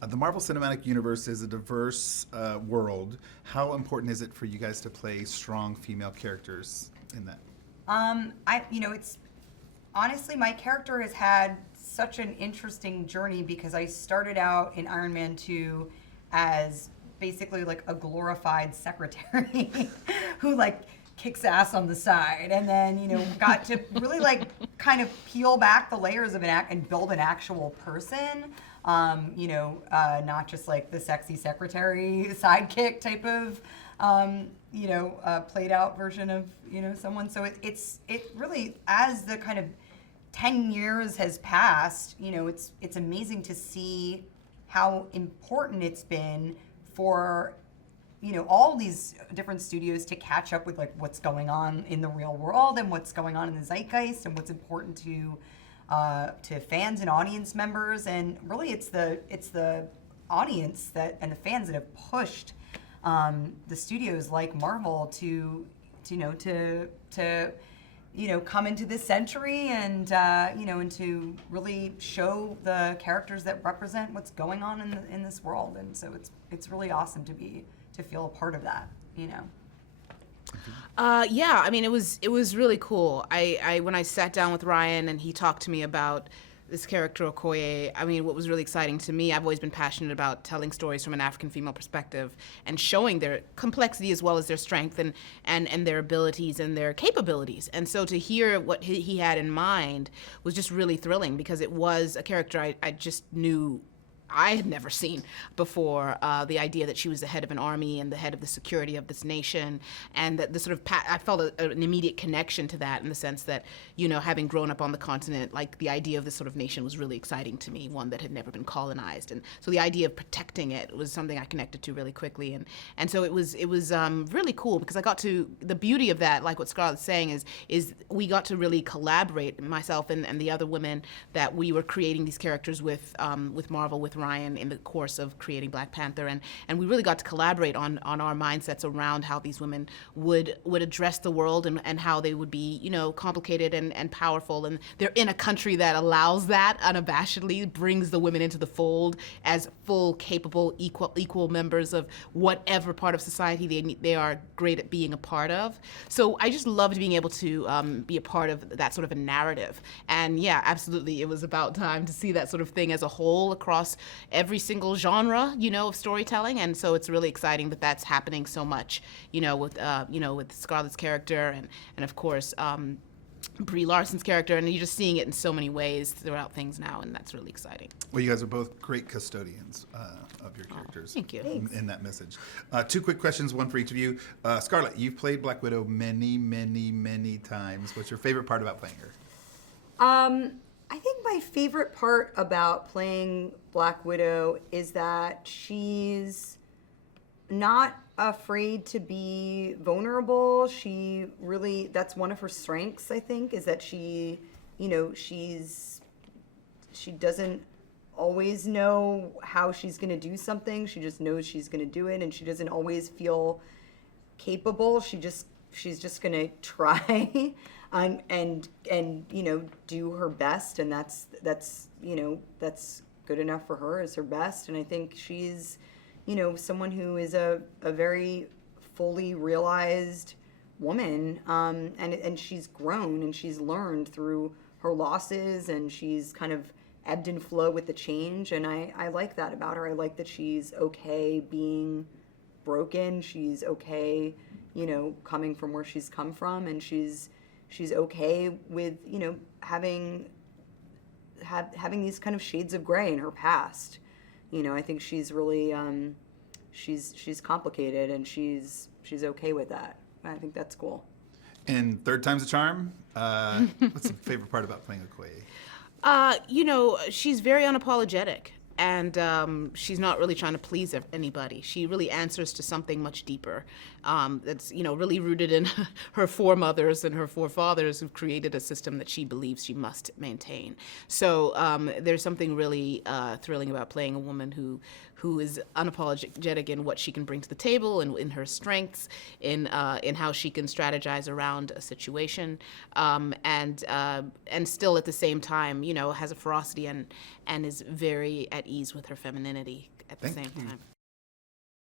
The Marvel Cinematic Universe is a diverse world. How important is it for you guys to play strong female characters in that? It's honestly, my character has had such an interesting journey because I started out in Iron Man 2 as basically like a glorified secretary who like kicks ass on the side, and then got to really like kind of peel back the layers of and build an actual person. Not just like the sexy secretary sidekick type of played out version of someone. So it really, as the kind of 10 years has passed, it's amazing to see how important it's been for all these different studios to catch up with like what's going on in the real world and what's going on in the zeitgeist and what's important to fans and audience members. And really it's the audience that and the fans that have pushed the studios like Marvel to come into this century and and to really show the characters that represent what's going on in this world. And so it's really awesome to feel a part of that. Yeah, I mean, it was really cool. I when I sat down with Ryan and he talked to me about this character Okoye, I mean, what was really exciting to me, I've always been passionate about telling stories from an African female perspective and showing their complexity as well as their strength and their abilities and their capabilities. And so to hear what he had in mind was just really thrilling because it was a character I just knew I had never seen before. The idea that she was the head of an army and the head of the security of this nation, and that the sort of I felt an immediate connection to that in the sense that having grown up on the continent, like the idea of this sort of nation was really exciting to me, one that had never been colonized, and so the idea of protecting it was something I connected to really quickly, and so it was really cool because I got to the beauty of that, like what Scarlett's saying is we got to really collaborate, myself and the other women that we were creating these characters with Marvel, with Ryan in the course of creating Black Panther, and we really got to collaborate on our mindsets around how these women would address the world and how they would be complicated and powerful, and they're in a country that allows that unabashedly, brings the women into the fold as full, capable, equal members of whatever part of society they are great at being a part of. So I just loved being able to be a part of that sort of a narrative, and yeah, absolutely, it was about time to see that sort of thing as a whole across every single genre, of storytelling. And so it's really exciting that that's happening so much, with Scarlett's character and of course, Brie Larson's character, and you're just seeing it in so many ways throughout things now, and that's really exciting. Well, you guys are both great custodians of your characters. Thank you. In that message. Two quick questions, one for each of you. Scarlett, you've played Black Widow many, many, many times. What's your favorite part about playing her? I think my favorite part about playing Black Widow is that she's not afraid to be vulnerable. She really, that's one of her strengths, I think, is that she doesn't always know how she's going to do something. She just knows she's going to do it, and she doesn't always feel capable. She's just going to try. And do her best, and that's good enough for her as her best. And I think she's someone who is a very fully realized woman, and she's grown and she's learned through her losses, and she's kind of ebbed and flowed with the change, and I like that about her. I like that she's okay being broken. She's okay coming from where she's come from, and she's okay with having these kind of shades of gray in her past. I think she's really she's complicated, and she's okay with that. I think that's cool. And third time's a charm. What's the favorite part about playing Okoye? She's very unapologetic. And she's not really trying to please anybody. She really answers to something much deeper that's, really rooted in her foremothers and her forefathers who've created a system that she believes she must maintain. So there's something really thrilling about playing a woman who is unapologetic in what she can bring to the table and in her strengths, in how she can strategize around a situation, and still at the same time, has a ferocity and is very at ease with her femininity at the same time.